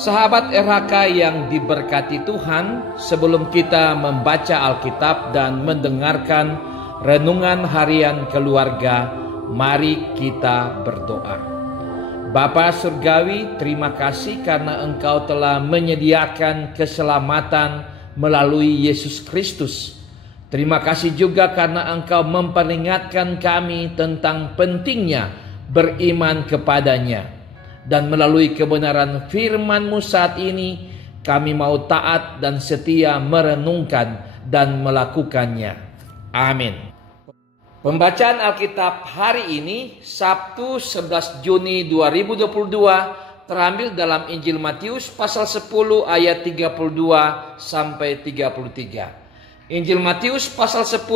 Sahabat RHK yang diberkati Tuhan, sebelum kita membaca Alkitab dan mendengarkan renungan harian keluarga, mari kita berdoa. Bapa Surgawi, terima kasih karena Engkau telah menyediakan keselamatan melalui Yesus Kristus. Terima kasih juga karena Engkau memperingatkan kami tentang pentingnya beriman kepadanya. Dan melalui kebenaran firman-Mu saat ini, kami mau taat dan setia merenungkan dan melakukannya. Amin. Pembacaan Alkitab hari ini, Sabtu 11 Juni 2022, terambil dalam Injil Matius pasal 10 ayat 32 sampai 33. Injil Matius pasal 10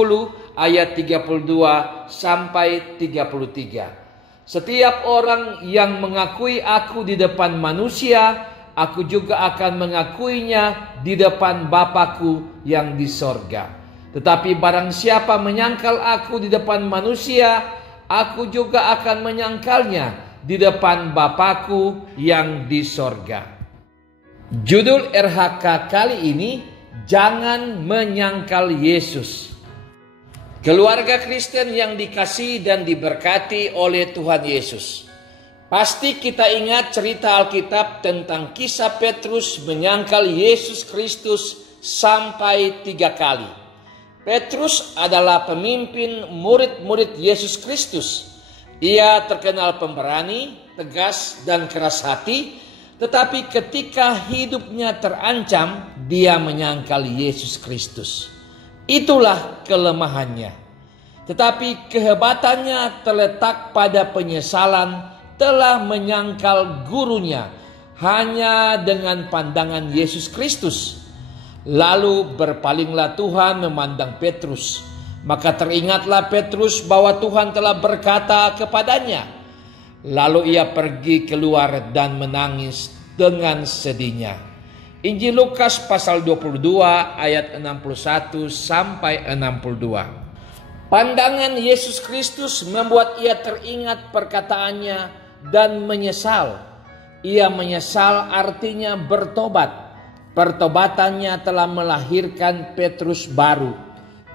ayat 32 sampai 33. Setiap orang yang mengakui aku di depan manusia, aku juga akan mengakuinya di depan Bapa-Ku yang di sorga. Tetapi barang siapa menyangkal aku di depan manusia, aku juga akan menyangkalnya di depan Bapa-Ku yang di sorga. Judul RHK kali ini, jangan menyangkal Yesus. Keluarga Kristen yang dikasihi dan diberkati oleh Tuhan Yesus. Pasti kita ingat cerita Alkitab tentang kisah Petrus menyangkal Yesus Kristus sampai 3 kali. Petrus adalah pemimpin murid-murid Yesus Kristus. Ia terkenal pemberani, tegas, dan keras hati. Tetapi ketika hidupnya terancam, dia menyangkal Yesus Kristus. Itulah kelemahannya. Tetapi kehebatannya terletak pada penyesalan telah menyangkal gurunya hanya dengan pandangan Yesus Kristus. Lalu berpalinglah Tuhan memandang Petrus. Maka teringatlah Petrus bahwa Tuhan telah berkata kepadanya. Lalu ia pergi keluar dan menangis dengan sedihnya. Injil Lukas pasal 22 ayat 61 sampai 62. Pandangan Yesus Kristus membuat ia teringat perkataannya dan menyesal. Ia menyesal artinya bertobat. Pertobatannya telah melahirkan Petrus baru.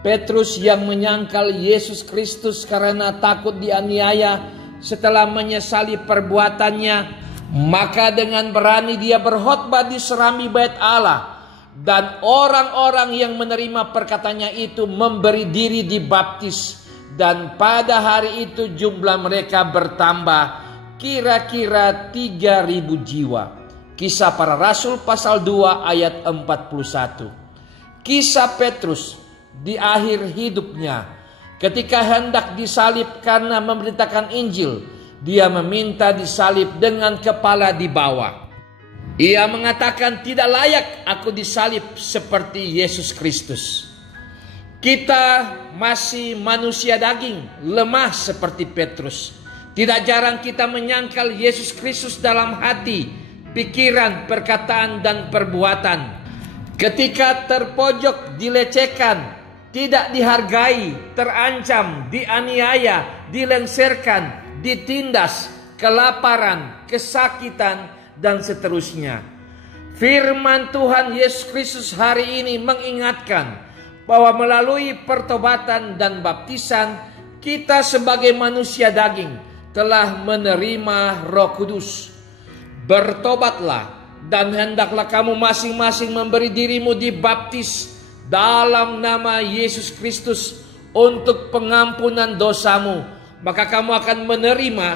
Petrus yang menyangkal Yesus Kristus karena takut dianiaya setelah menyesali perbuatannya, maka dengan berani dia berkhotbah di serambi bait Allah. Dan orang-orang yang menerima perkataannya itu memberi diri dibaptis. Dan pada hari itu jumlah mereka bertambah kira-kira 3.000 jiwa. Kisah Para Rasul pasal 2 ayat 41. Kisah Petrus di akhir hidupnya, ketika hendak disalib karena memberitakan Injil, dia meminta disalib dengan kepala di bawah. Ia mengatakan, tidak layak aku disalib seperti Yesus Kristus. Kita masih manusia daging, lemah seperti Petrus. Tidak jarang kita menyangkal Yesus Kristus dalam hati, pikiran, perkataan, dan perbuatan. Ketika terpojok, dilecehkan, tidak dihargai, terancam, dianiaya, dilengsarkan, ditindas, kelaparan, kesakitan, dan seterusnya. Firman Tuhan Yesus Kristus hari ini mengingatkan bahwa melalui pertobatan dan baptisan, kita sebagai manusia daging telah menerima Roh Kudus. Bertobatlah dan hendaklah kamu masing-masing memberi dirimu dibaptis dalam nama Yesus Kristus untuk pengampunan dosamu. Maka kamu akan menerima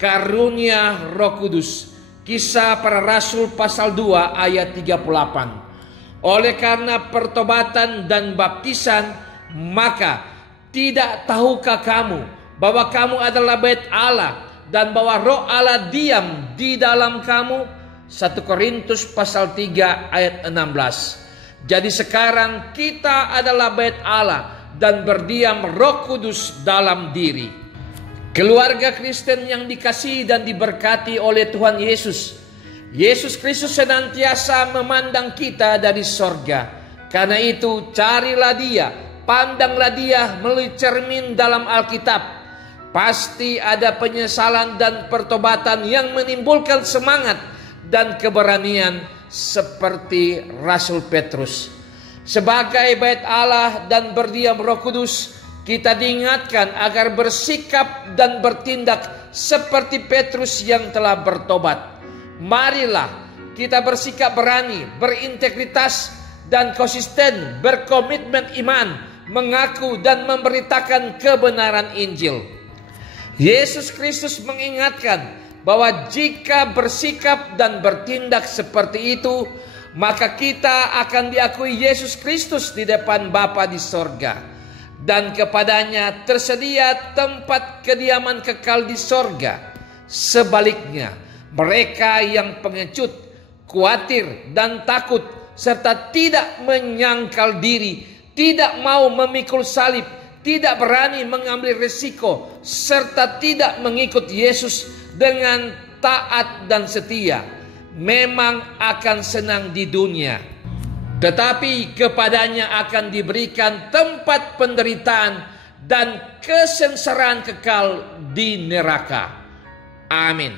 karunia Roh Kudus. Kisah Para Rasul pasal 2 ayat 38. Oleh karena pertobatan dan baptisan, maka tidak tahukah kamu bahwa kamu adalah bait Allah dan bahwa Roh Allah diam di dalam kamu? 1 Korintus pasal 3 ayat 16. Jadi sekarang kita adalah bait Allah dan berdiam Roh Kudus dalam diri. Keluarga Kristen yang dikasihi dan diberkati oleh Tuhan Yesus. Yesus Kristus senantiasa memandang kita dari sorga. Karena itu carilah dia, pandanglah dia melalui cermin dalam Alkitab. Pasti ada penyesalan dan pertobatan yang menimbulkan semangat dan keberanian seperti Rasul Petrus. Sebagai bait Allah dan berdiam Roh Kudus, kita diingatkan agar bersikap dan bertindak seperti Petrus yang telah bertobat. Marilah kita bersikap berani, berintegritas dan konsisten, berkomitmen iman, mengaku dan memberitakan kebenaran Injil. Yesus Kristus mengingatkan bahwa jika bersikap dan bertindak seperti itu, maka kita akan diakui Yesus Kristus di depan Bapa di sorga, dan kepadanya tersedia tempat kediaman kekal di sorga. Sebaliknya, mereka yang pengecut, khawatir dan takut, serta tidak menyangkal diri, tidak mau memikul salib, tidak berani mengambil risiko, serta tidak mengikut Yesus dengan taat dan setia, memang akan senang di dunia, tetapi kepadanya akan diberikan tempat penderitaan dan kesengsaraan kekal di neraka. Amin.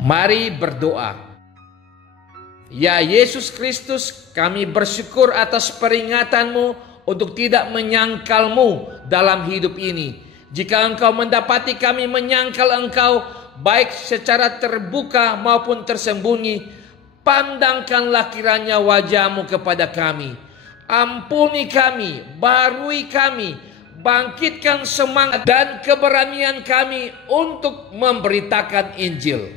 Mari berdoa. Ya Yesus Kristus, kami bersyukur atas peringatanmu untuk tidak menyangkalmu dalam hidup ini. Jika engkau mendapati kami menyangkal engkau, baik secara terbuka maupun tersembunyi, pandangkanlah kiranya wajah-Mu kepada kami. Ampuni kami, barui kami, bangkitkan semangat dan keberanian kami untuk memberitakan Injil.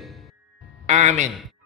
Amin.